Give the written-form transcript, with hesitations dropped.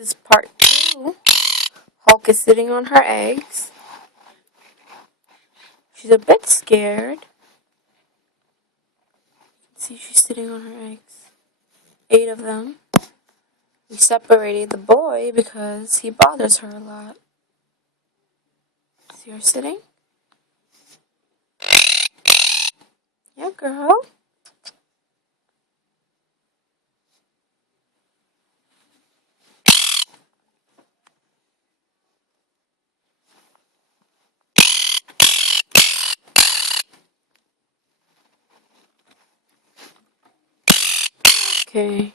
is part 2. Hulk is sitting on her eggs. She's a bit scared. See, she's sitting on her eggs. 8 of them. We separated the boy because he bothers her a lot. See her sitting? Yeah, girl. Okay.